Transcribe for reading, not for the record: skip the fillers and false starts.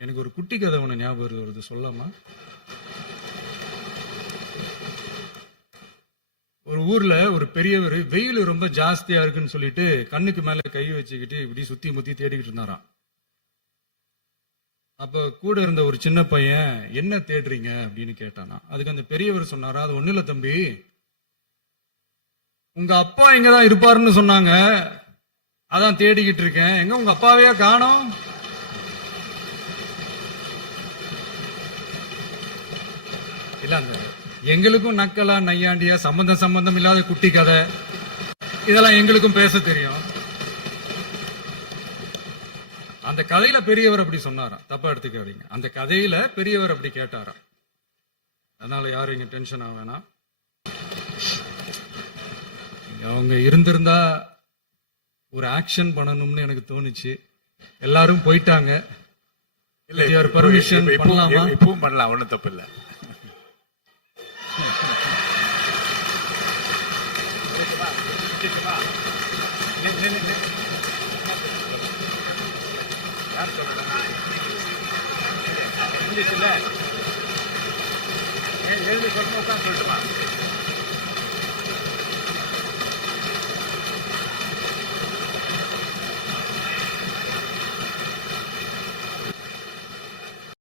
எனக்கு ஒரு குட்டி கதை ஒன்று ஞாபகம் வருது, சொல்லாமா? ஒரு ஊர்ல ஒரு பெரியவர் வெயில் ரொம்ப ஜாஸ்தியா இருக்குன்னு சொல்லிட்டு கண்ணுக்கு மேல கை வச்சுக்கிட்டு இப்படி சுத்தி முத்தி தேடிக்கிட்டு இருந்தாராம். அப்ப கூட இருந்த ஒரு சின்ன பையன், என்ன தேடுறீங்க அப்படின்னு கேட்டானா. அதுக்கு அந்த பெரியவர் சொன்னாரா, அது ஒண்ணு இல்ல தம்பி, உங்க அப்பா இங்கதான் இருப்பாருன்னு சொன்னாங்க, அதான் தேடிக்கிட்டு இருக்கேன். எங்க உங்க அப்பாவையா காணோம்? இல்ல, அந்த எங்களுக்கும் நக்கலா நையாண்டியா சம்பந்தம் இல்லாத குட்டி கதை இதெல்லாம் எங்களுக்கும் பேச தெரியும். அந்த கதையில பெரியவர் அப்படி சொன்னாராம், தப்பா எடுத்துக்காதீங்க. அந்த கதையில பெரியவர் அப்படி கேட்டாராம். அதனால யாரும் இங்க டென்ஷன் ஆக வேணாம். அவங்க இருந்திருந்தா ஒரு ஆக்ஷன் பண்ணணும்னு எனக்கு தோணுச்சு. எல்லாரும் போயிட்டாங்க. இல்ல, பர்மிஷன் பண்ணலாமா? இப்பவும் பண்ணலாம், ஒன்னும் தப்பு இல்ல. சொல்லுமா